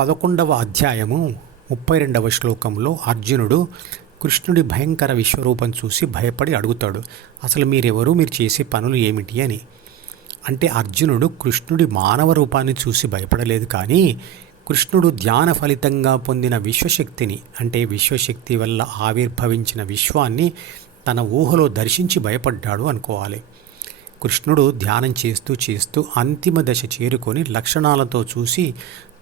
11వ అధ్యాయము 32వ శ్లోకంలో అర్జునుడు కృష్ణుడి భయంకర విశ్వరూపం చూసి భయపడి అడుగుతాడు, అసలు మీరెవరు, మీరు చేసే పనులు ఏమిటి అని. అంటే అర్జునుడు కృష్ణుడి మానవ రూపాన్ని చూసి భయపడలేదు, కానీ కృష్ణుడు ధ్యాన ఫలితంగా పొందిన విశ్వశక్తిని, అంటే విశ్వశక్తి వల్ల ఆవిర్భవించిన విశ్వాన్ని తన ఊహలో దర్శించి భయపడ్డాడు అనుకోవాలి. కృష్ణుడు ధ్యానం చేస్తూ చేస్తూ అంతిమ దశ చేరుకొని లక్షణాలతో చూసి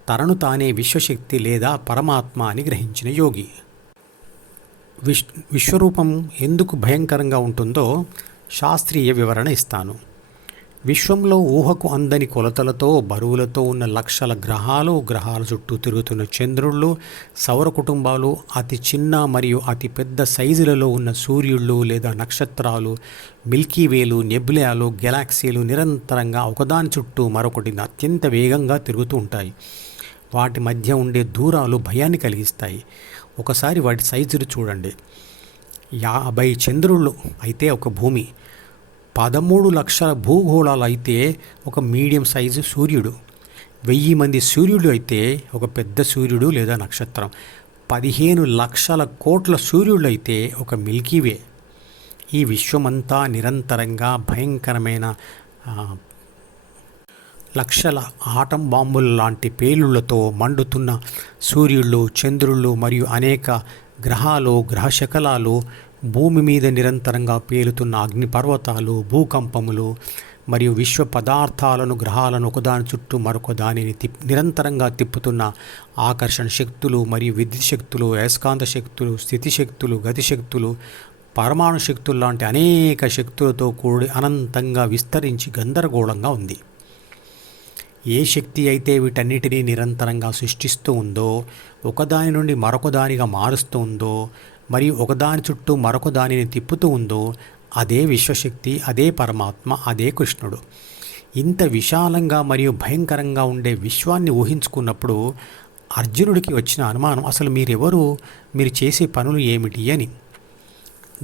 తనను తానే విశ్వశక్తి లేదా పరమాత్మ అని గ్రహించిన యోగి. విశ్వరూపం ఎందుకు భయంకరంగా ఉంటుందో శాస్త్రీయ వివరణ ఇస్తాను. విశ్వంలో ఊహకు అందని కొలతలతో బరువులతో ఉన్న లక్షల గ్రహాల చుట్టూ తిరుగుతున్న చంద్రుళ్ళు, సౌర కుటుంబాలు, అతి చిన్న మరియు అతి పెద్ద సైజులలో ఉన్న సూర్యుళ్ళు లేదా నక్షత్రాలు, మిల్కీవేలు, నెబ్యులాలు, గెలాక్సీలు నిరంతరంగా ఒకదాని చుట్టూ మరొకటి అత్యంత వేగంగా తిరుగుతూ ఉంటాయి. వాటి మధ్య ఉండే దూరాలు భయాన్ని కలిగిస్తాయి. ఒకసారి వాటి సైజులు చూడండి. 50 చంద్రుళ్ళు అయితే ఒక భూమి, 13 లక్షల భూగోళాలు అయితే ఒక మీడియం సైజు సూర్యుడు, 1000 మంది సూర్యుడు అయితే ఒక పెద్ద సూర్యుడు లేదా నక్షత్రం, 15 లక్షల కోట్ల సూర్యుడు అయితే ఒక మిల్కీవే. ఈ విశ్వమంతా నిరంతరంగా భయంకరమైన లక్షల ఆటం బాంబుల లాంటి పేలుళ్లతో మండుతున్న సూర్యుళ్ళు, చంద్రుళ్ళు మరియు అనేక గ్రహాలు, గ్రహశకలాలు, భూమి మీద నిరంతరంగా పేలుతున్న అగ్నిపర్వతాలు, భూకంపములు మరియు విశ్వ పదార్థాలను, గ్రహాలను ఒకదాని చుట్టూ మరొక దానిని నిరంతరంగా తిప్పుతున్న ఆకర్షణ శక్తులు మరియు విద్యుత్ శక్తులు, అయస్కాంత శక్తులు, స్థితి శక్తులు, గతి శక్తులు, పరమాణు శక్తులు లాంటి అనేక శక్తులతో కూడి అనంతంగా విస్తరించి గందరగోళంగా ఉంది. ఏ శక్తి అయితే వీటన్నిటినీ నిరంతరంగా సృష్టిస్తూ ఉందో, ఒకదాని నుండి మరొక దానిగా మారుస్తూ ఉందో మరియు ఒకదాని చుట్టూ మరొక దానిని తిప్పుతూ ఉందో అదే విశ్వశక్తి, అదే పరమాత్మ, అదే కృష్ణుడు. ఇంత విశాలంగా మరియు భయంకరంగా ఉండే విశ్వాన్ని ఊహించుకున్నప్పుడు అర్జునుడికి వచ్చిన అనుమానం, అసలు మీరెవరు, మీరు చేసే పనులు ఏమిటి అని.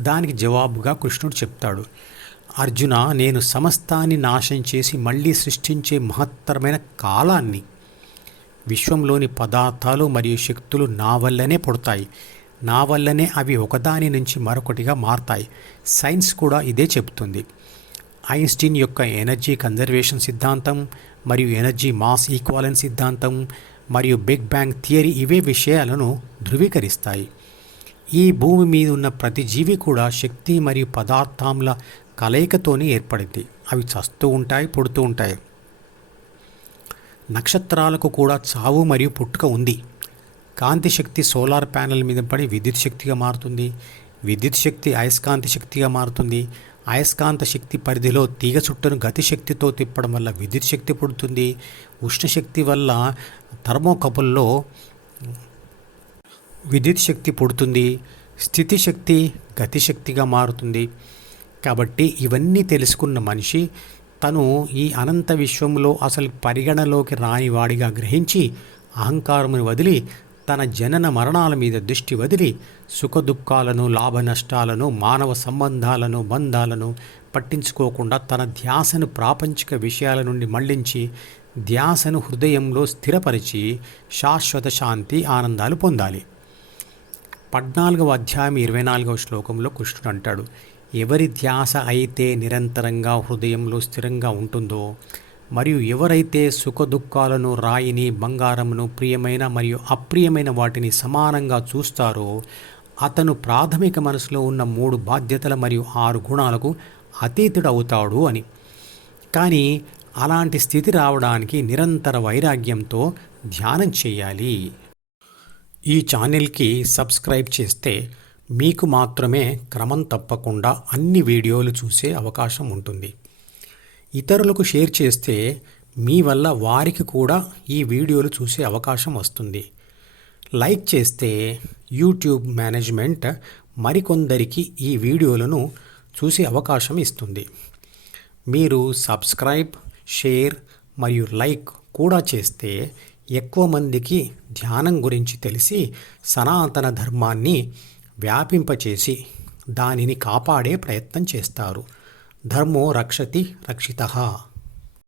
దానికి జవాబుగా కృష్ణుడు చెప్తాడు, అర్జున, నేను సమస్తాన్ని నాశనం చేసి మళ్ళీ సృష్టించే మహత్తరమైన కాలాన్ని. విశ్వంలోని పదార్థాలు మరియు శక్తులు నా వల్లనే పుడతాయి, నా వల్లనే అవి ఒకదాని నుంచి మరొకటిగా మారతాయి. సైన్స్ కూడా ఇదే చెబుతుంది. ఐన్స్టీన్ యొక్క ఎనర్జీ కన్జర్వేషన్ సిద్ధాంతం మరియు ఎనర్జీ మాస్ ఈక్వాలెన్స్ సిద్ధాంతం మరియు బిగ్ బ్యాంగ్ థియరీ ఇవే విషయాలను ధృవీకరిస్తాయి. ఈ భూమి మీద ఉన్న ప్రతి జీవి కూడా శక్తి మరియు పదార్థాల కలయికతోనే ఏర్పడింది. అవి చస్తూ ఉంటాయి, పుడుతూ ఉంటాయి. నక్షత్రాలకు కూడా చావు మరియు పుట్టుక ఉంది. కాంతి శక్తి సోలార్ ప్యానెల్ మీద పడి విద్యుత్ శక్తిగా మారుతుంది, విద్యుత్ శక్తి అయస్కాంత శక్తిగా మారుతుంది, అయస్కాంత శక్తి పరిధిలో తీగ చుట్టను గతి శక్తితో తిప్పడం వల్ల విద్యుత్ శక్తి పుడుతుంది, ఉష్ణశక్తి వల్ల థర్మోకపుల్లో విద్యుత్ శక్తి పుడుతుంది, స్థితి శక్తి గతి శక్తిగా మారుతుంది. కాబట్టి ఇవన్నీ తెలుసుకున్న మనిషి తను ఈ అనంత విశ్వంలో అసలు పరిగణలోకి రానివాడిగా గ్రహించి అహంకారమును వదిలి తన జనన మరణాల మీద దృష్టి వదిలి సుఖదుఖాలను, లాభ నష్టాలను, మానవ సంబంధాలను, బంధాలను పట్టించుకోకుండా తన ధ్యాసను ప్రాపంచిక విషయాల నుండి మళ్లించి ధ్యాసను హృదయంలో స్థిరపరిచి శాశ్వత శాంతి, ఆనందాలు పొందాలి. 14వ అధ్యాయం 24వ శ్లోకంలో కృష్ణుడు అంటాడు, ఎవరి ధ్యాస అయితే నిరంతరంగా హృదయంలో స్థిరంగా ఉంటుందో మరియు ఎవరైతే సుఖదుఖాలను, రాయిని, బంగారమును, ప్రియమైన మరియు అప్రియమైన వాటిని సమానంగా చూస్తారో అతను ప్రాథమిక మనసులో ఉన్న 3 బాధ్యతల మరియు 6 గుణాలకు అతీతుడు అవుతాడు అని. కానీ అలాంటి స్థితి రావడానికి నిరంతర వైరాగ్యంతో ధ్యానం చేయాలి. ఈ ఛానల్కి సబ్స్క్రైబ్ చేస్తే మీకు మాత్రమే క్రమం తప్పకుండా అన్ని వీడియోలు చూసే అవకాశం ఉంటుంది. ఇతరులకు షేర్ చేస్తే మీ వల్ల వారికి కూడా ఈ వీడియోలు చూసే అవకాశం వస్తుంది. లైక్ చేస్తే యూట్యూబ్ మేనేజ్మెంట్ మరికొందరికి ఈ వీడియోలను చూసే అవకాశం ఇస్తుంది. మీరు సబ్స్క్రైబ్, షేర్ మరియు లైక్ కూడా చేస్తే ఎక్కువ మందికి ధ్యానం గురించి తెలిసి సనాతన ధర్మాన్ని వ్యాపింపచేసి దానిని కాపాడే ప్రయత్నం చేస్తారు. ధర్మో రక్షతి రక్షితః.